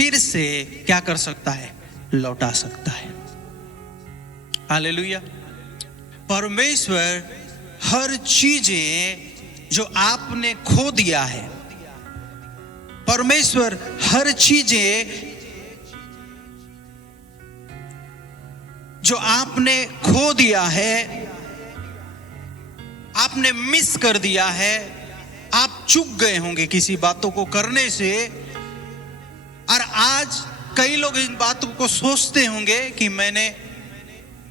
फिर से क्या कर सकता है? लौटा सकता है। हालेलुया। परमेश्वर हर चीजें जो आपने खो दिया है, परमेश्वर हर चीजें जो आपने खो दिया है, आपने मिस कर दिया है, आप चूक गए होंगे किसी बातों को करने से, और आज कई लोग इन बातों को सोचते होंगे कि मैंने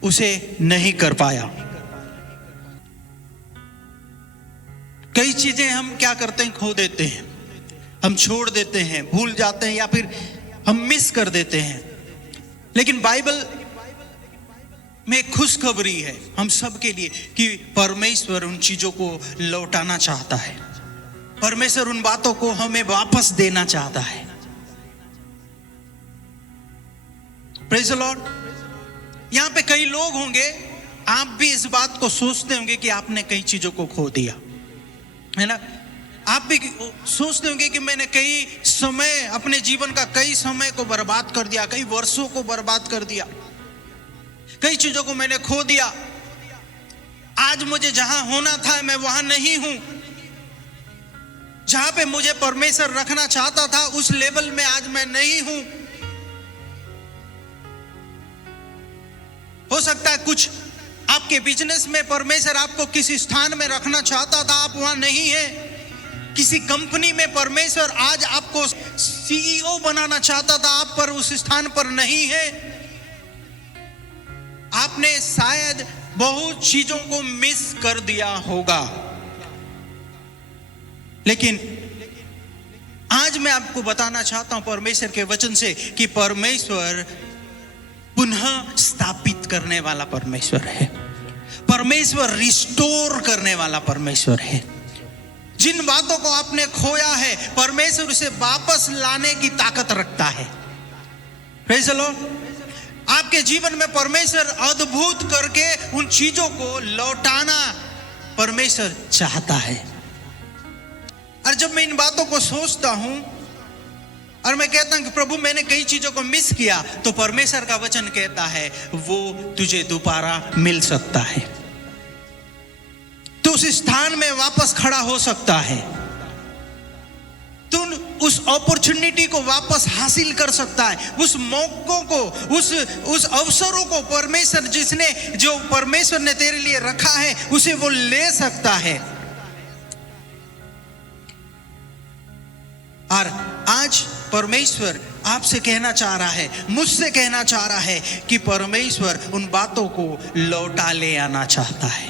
उसे नहीं कर पाया। कई चीजें हम क्या करते हैं? खो देते हैं, हम छोड़ देते हैं, भूल जाते हैं, या फिर हम मिस कर देते हैं। लेकिन बाइबल में खुशखबरी है हम सब के लिए कि परमेश्वर उन चीजों को लौटाना चाहता है। परमेश्वर उन बातों को हमें वापस देना चाहता है। Praise the Lord. यहां पे कई लोग होंगे, आप भी इस बात को सोचते होंगे कि आपने कई चीजों को खो दिया है ना। आप भी सोचते होंगे कि मैंने कई समय, अपने जीवन का कई समय को बर्बाद कर दिया, कई वर्षों को बर्बाद कर दिया, कई चीजों को मैंने खो दिया। आज मुझे जहां होना था मैं वहां नहीं हूं, जहां पे मुझे परमेश्वर रखना चाहता था उस लेवल में आज मैं नहीं हूं। हो सकता है कुछ आपके बिजनेस में परमेश्वर आपको किसी स्थान में रखना चाहता था, आप वहां नहीं हैं। किसी कंपनी में परमेश्वर आज आपको सीईओ बनाना चाहता था, आप पर उस स्थान पर नहीं है। आपने शायद बहुत चीजों को मिस कर दिया होगा, लेकिन आज मैं आपको बताना चाहता हूं परमेश्वर के वचन से कि परमेश्वर पुनः स्थापित करने वाला परमेश्वर है। परमेश्वर रिस्टोर करने वाला परमेश्वर है। जिन बातों को आपने खोया है, परमेश्वर उसे वापस लाने की ताकत रखता है। Praise the Lord. आपके जीवन में परमेश्वर अद्भुत करके उन चीजों को लौटाना परमेश्वर चाहता है। और जब मैं इन बातों को सोचता हूं और मैं कहता हूं कि प्रभु मैंने कई चीजों को मिस किया, तो परमेश्वर का वचन कहता है वो तुझे दोबारा मिल सकता है, तो उस स्थान में वापस खड़ा हो सकता है, तुम उस अपॉर्चुनिटी को वापस हासिल कर सकता है, उस मौकों को, उस अवसरों को परमेश्वर जो परमेश्वर ने तेरे लिए रखा है उसे वो ले सकता है। और आज परमेश्वर आपसे कहना चाह रहा है, मुझसे कहना चाह रहा है कि परमेश्वर उन बातों को लौटा ले आना चाहता है।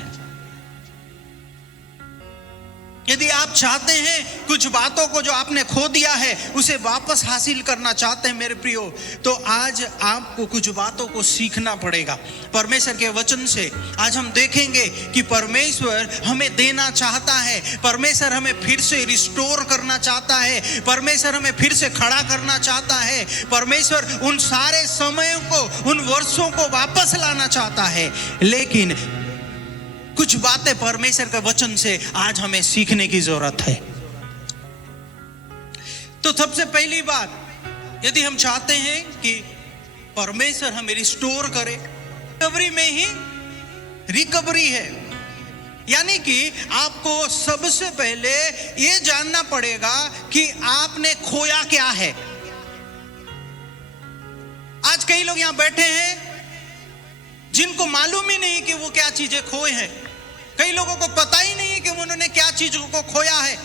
यदि आप चाहते हैं कुछ बातों को जो आपने खो दिया है उसे वापस हासिल करना चाहते हैं मेरे प्रियो, तो आज आपको कुछ बातों को सीखना पड़ेगा परमेश्वर के वचन से। आज हम देखेंगे कि परमेश्वर हमें देना चाहता है, परमेश्वर हमें फिर से रिस्टोर करना चाहता है, परमेश्वर हमें फिर से खड़ा करना चाहता है, परमेश्वर उन सारे समयों को, उन वर्षों को वापस लाना चाहता है। लेकिन कुछ बातें परमेश्वर के वचन से आज हमें सीखने की जरूरत है। तो सबसे पहली बात, यदि हम चाहते हैं कि परमेश्वर हमें रिस्टोर करे, रिकवरी में ही रिकवरी है। यानी कि आपको सबसे पहले यह जानना पड़ेगा कि आपने खोया क्या है। आज कई लोग यहां बैठे हैं जिनको मालूम ही नहीं कि वो क्या चीजें खोए हैं। कई लोगों को पता ही नहीं है कि उन्होंने क्या चीजों को खोया है,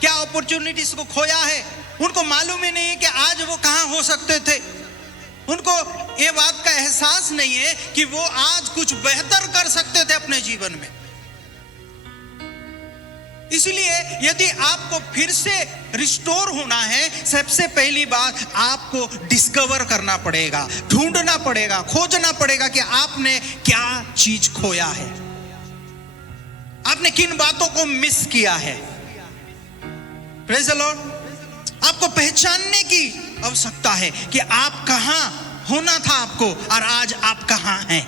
क्या अपॉर्चुनिटीज को खोया है। उनको मालूम ही नहीं है कि आज वो कहां हो सकते थे। उनको ये बात का एहसास नहीं है कि वो आज कुछ बेहतर कर सकते थे अपने जीवन में। इसलिए यदि आपको फिर से रिस्टोर होना है, सबसे पहली बात आपको डिस्कवर करना पड़ेगा, ढूंढना पड़ेगा, खोजना पड़ेगा कि आपने क्या चीज खोया है, आपने किन बातों को मिस किया है। Praise the Lord. आपको पहचानने की आवश्यकता है कि आप कहां होना था आपको और आज आप कहां हैं।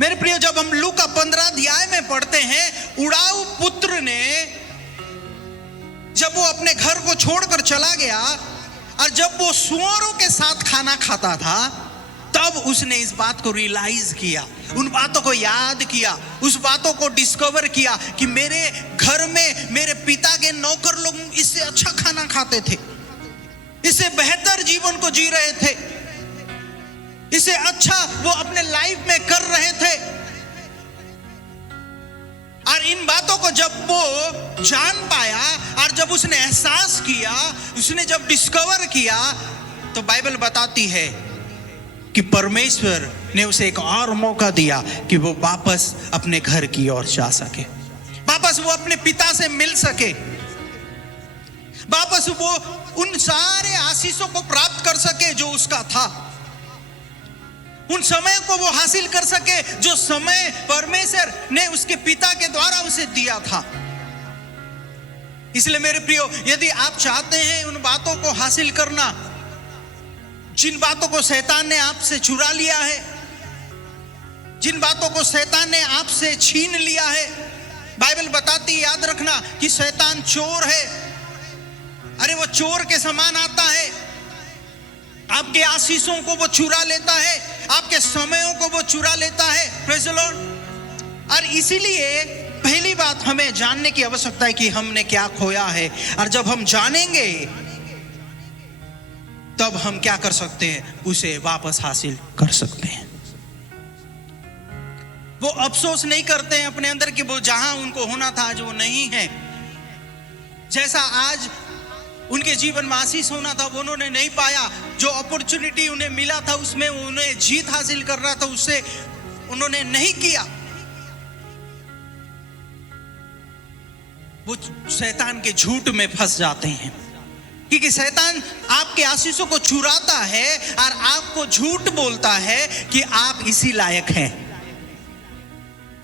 मेरे प्रिय, जब हम लूका 15 अध्याय में पढ़ते हैं, उड़ाऊ पुत्र ने जब वो अपने घर को छोड़कर चला गया और जब वो सुअरों के साथ खाना खाता था, तब उसने इस बात को रियलाइज किया, उन बातों को याद किया, उस बातों को डिस्कवर किया कि मेरे घर में मेरे पिता के नौकर लोग इससे अच्छा खाना खाते थे, इससे बेहतर जीवन को जी रहे थे, इससे अच्छा वो अपने लाइफ में कर रहे थे। और इन बातों को जब वो जान पाया और जब उसने एहसास किया, उसने जब डिस्कवर किया, तो बाइबल बताती है कि परमेश्वर ने उसे एक और मौका दिया कि वो वापस अपने घर की ओर जा सके, वापस वो अपने पिता से मिल सके, वापस वो उन सारे आशीषों को प्राप्त कर सके जो उसका था, उन समय को वो हासिल कर सके जो समय परमेश्वर ने उसके पिता के द्वारा उसे दिया था। इसलिए मेरे प्रियो, यदि आप चाहते हैं उन बातों को हासिल करना जिन बातों को शैतान ने आपसे चुरा लिया है, जिन बातों को शैतान ने आपसे छीन लिया है, बाइबल बताती, याद रखना कि शैतान चोर है। अरे वो चोर के समान आता है, आपके आशीषों को वो चुरा लेता है, आपके समयों को वो चुरा लेता है। Praise the Lord. और इसीलिए पहली बात हमें जानने की आवश्यकता है कि हमने क्या खोया है, और जब हम जानेंगे तब हम क्या कर सकते हैं, उसे वापस हासिल कर सकते हैं। वो अफसोस नहीं करते हैं अपने अंदर कि वो जहां उनको होना था आज वो नहीं है, जैसा आज उनके जीवन में आशीष होना था वो उन्होंने नहीं पाया, जो अपॉर्चुनिटी उन्हें मिला था उसमें उन्हें जीत हासिल करना था उससे उन्होंने नहीं किया। वो शैतान के झूठ में फंस जाते हैं, क्योंकि शैतान आपके आशीषों को चुराता है और आपको झूठ बोलता है कि आप इसी लायक हैं।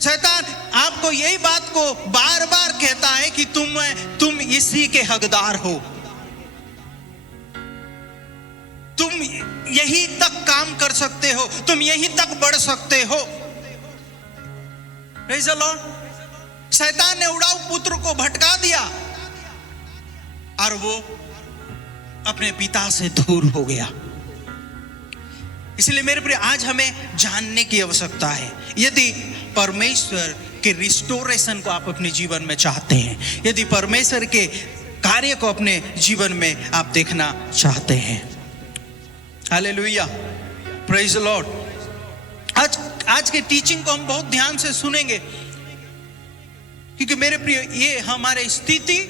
शैतान आपको यही बात को बार बार कहता है कि तुम इसी के हकदार हो, तुम यही तक काम कर सकते हो, तुम यही तक बढ़ सकते हो। Praise the Lord. शैतान ने उड़ाऊ पुत्र को भटका दिया और वो अपने पिता से दूर हो गया। इसलिए मेरे प्रिय, आज हमें जानने की आवश्यकता है, यदि परमेश्वर के रिस्टोरेशन को आप अपने जीवन में चाहते हैं, यदि परमेश्वर के कार्य को अपने जीवन में आप देखना चाहते हैं। Hallelujah, praise the Lord. आज के टीचिंग को हम बहुत ध्यान से सुनेंगे, क्योंकि मेरे प्रिय, ये हमारे स्थिति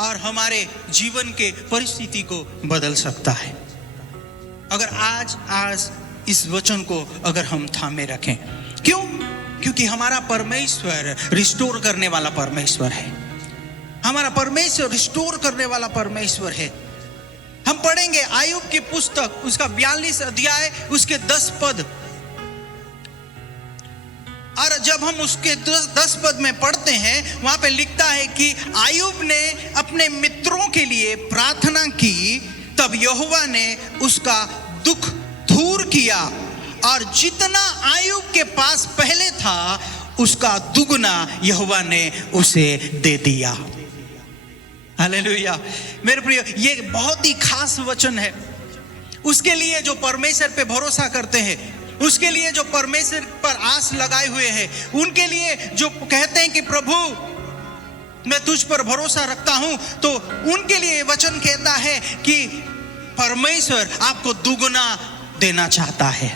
और हमारे जीवन के परिस्थिति को बदल सकता है अगर आज इस वचन को अगर हम थामे रखें। क्यों? क्योंकि हमारा परमेश्वर रिस्टोर करने वाला परमेश्वर है, हमारा परमेश्वर रिस्टोर करने वाला परमेश्वर है। हम पढ़ेंगे आयुब की पुस्तक, उसका 42 अध्याय, उसके 10 पद। और जब हम उसके 10 पद में पढ़ते हैं, वहां पे लिखता है कि आयुब ने अपने मित्रों के लिए प्रार्थना की, तब यहोवा ने उसका दुख दूर किया और जितना आयुब के पास पहले था उसका दुगना यहोवा ने उसे दे दिया। हालेलुया। मेरे प्रिय, ये बहुत ही खास वचन है उसके लिए जो परमेश्वर पे भरोसा करते हैं, उसके लिए जो परमेश्वर पर आस लगाए हुए हैं, उनके लिए जो कहते हैं कि प्रभु मैं तुझ पर भरोसा रखता हूं, तो उनके लिए वचन कहता है कि परमेश्वर आपको दुगना देना चाहता है,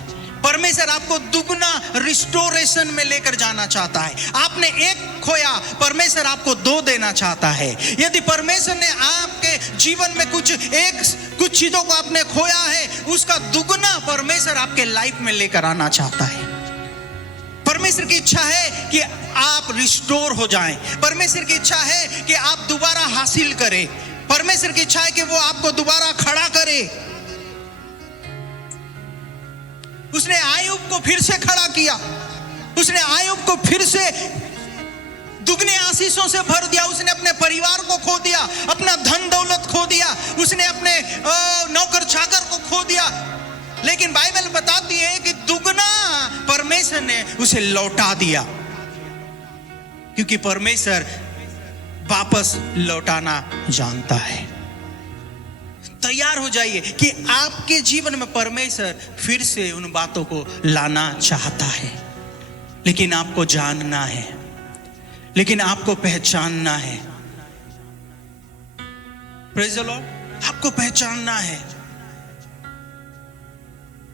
परमेश्वर आपको दुगना रिस्टोरेशन में लेकर जाना चाहता है। आपने एक खोया, परमेश्वर आपको 2 देना चाहता है। यदि परमेश्वर ने आपके जीवन में कुछ चीजों को आपने खोया है, उसका दुगना परमेश्वर आपके लाइफ में लेकर आना चाहता है। परमेश्वर की इच्छा है कि आप रिस्टोर हो जाएं, परमेश्वर की इच्छा है कि आप दोबारा हासिल करें, परमेश्वर की इच्छा है कि वो आपको दोबारा खड़ा करे। उसने आयुब को फिर से खड़ा किया, उसने आयुब को फिर से दुगने आशीषों से भर दिया। उसने अपने परिवार को खो दिया, अपना धन दौलत खो दिया, उसने अपने नौकर चाकर को खो दिया, लेकिन बाइबल बताती है कि दुगना परमेश्वर ने उसे लौटा दिया, क्योंकि परमेश्वर वापस लौटाना जानता है। तैयार हो जाइए कि आपके जीवन में परमेश्वर फिर से उन बातों को लाना चाहता है। लेकिन आपको जानना है, लेकिन आपको पहचानना है। Praise the Lord. आपको पहचानना है,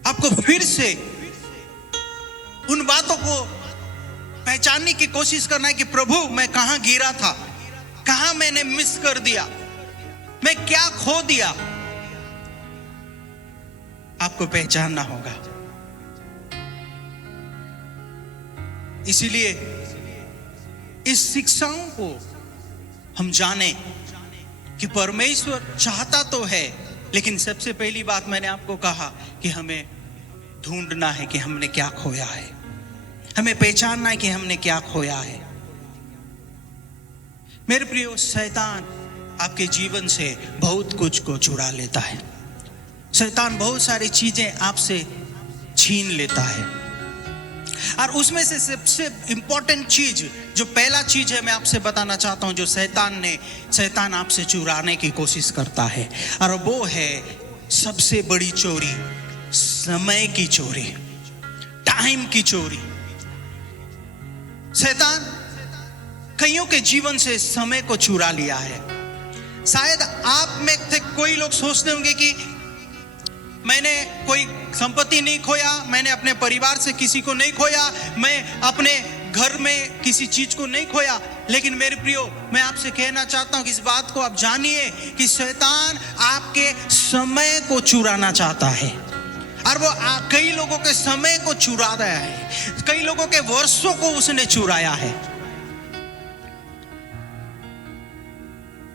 आपको फिर से उन बातों को पहचानने की कोशिश करना है कि प्रभु मैं कहां गिरा था, कहां मैंने मिस कर दिया, मैं क्या खो दिया। आपको पहचानना होगा। इसीलिए इस शिक्षाओं को हम जाने कि परमेश्वर चाहता तो है, लेकिन सबसे पहली बात मैंने आपको कहा कि हमें ढूंढना है कि हमने क्या खोया है, हमें पहचानना है कि हमने क्या खोया है। मेरे प्रियो, शैतान आपके जीवन से बहुत कुछ को चुरा लेता है। शैतान बहुत सारी चीजें आपसे छीन लेता है, और उसमें से सबसे इंपॉर्टेंट चीज, जो पहला चीज है, मैं आपसे बताना चाहता हूं, जो शैतान आपसे चुराने की कोशिश करता है, और वो है सबसे बड़ी चोरी, समय की चोरी, टाइम की चोरी। शैतान कईयों के जीवन से समय को चुरा लिया है। शायद आप में से कोई लोग सोचते होंगे कि मैंने कोई संपत्ति नहीं खोया, मैंने अपने परिवार से किसी को नहीं खोया, मैं अपने घर में किसी चीज को नहीं खोया। लेकिन मेरे प्रियो, मैं आपसे कहना चाहता हूं कि इस बात को आप जानिए कि शैतान आपके समय को चुराना चाहता है, और वो कई लोगों के समय को चुरा रहा है, कई लोगों के वर्षों को उसने चुराया है।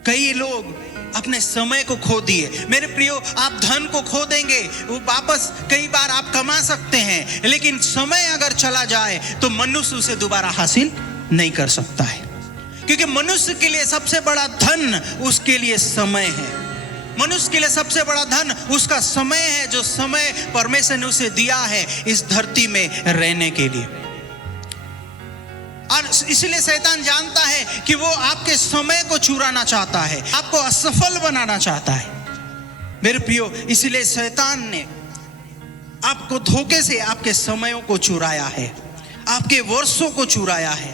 कई लोग अपने समय को खो दिए। मेरे प्रियो, आप धन को खो देंगे, वो वापस कई बार आप कमा सकते हैं, लेकिन समय अगर चला जाए तो मनुष्य उसे दोबारा हासिल नहीं कर सकता है, क्योंकि मनुष्य के लिए सबसे बड़ा धन उसके लिए समय है। मनुष्य के लिए सबसे बड़ा धन उसका समय है, जो समय परमेश्वर ने उसे दिया है इस धरती में रहने के लिए। और इसलिए शैतान जानता है कि वो आपके समय को चुराना चाहता है, आपको असफल बनाना चाहता है। मेरे प्रियो, इसलिए शैतान ने आपको धोखे से आपके समयों को चुराया है, आपके वर्षों को चुराया है।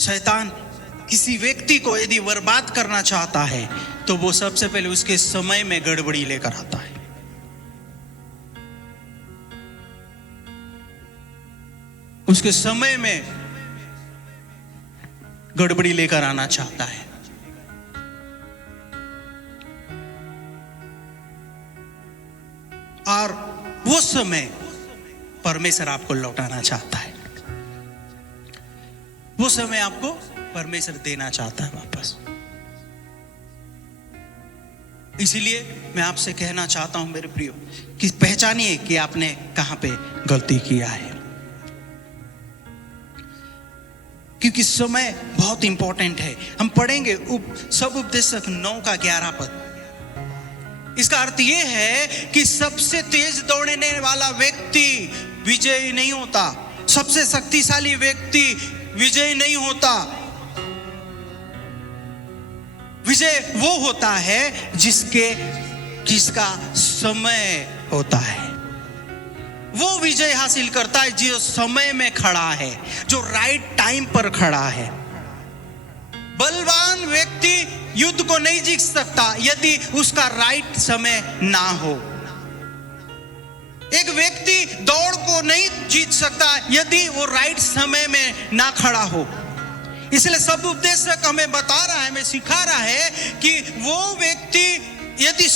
शैतान किसी व्यक्ति को यदि बर्बाद करना चाहता है तो वो सबसे पहले उसके समय में गड़बड़ी लेकर आता है। उसके समय में गड़बड़ी लेकर आना चाहता है। और वो समय परमेश्वर आपको लौटाना चाहता है, वो समय आपको परमेश्वर देना चाहता है वापस। इसीलिए मैं आपसे कहना चाहता हूं मेरे प्रियो कि पहचानिए कि आपने कहां पे गलती किया है, क्योंकि समय बहुत इंपॉर्टेंट है। हम पढ़ेंगे सब उपदेशक 9:11 पद। इसका अर्थ यह है कि सबसे तेज दौड़ने वाला व्यक्ति विजयी नहीं होता, सबसे शक्तिशाली व्यक्ति विजयी नहीं होता। विजय वो होता है जिसका समय होता है, वो विजय हासिल करता है जो समय में खड़ा है, जो राइट टाइम पर खड़ा है। बलवान व्यक्ति युद्ध को नहीं जीत सकता यदि उसका राइट समय ना हो। एक व्यक्ति दौड़ को नहीं जीत सकता यदि वो राइट समय में ना खड़ा हो। इसलिए सब उपदेशक हमें बता रहा है, हमें सिखा रहा है कि वो व्यक्ति यदि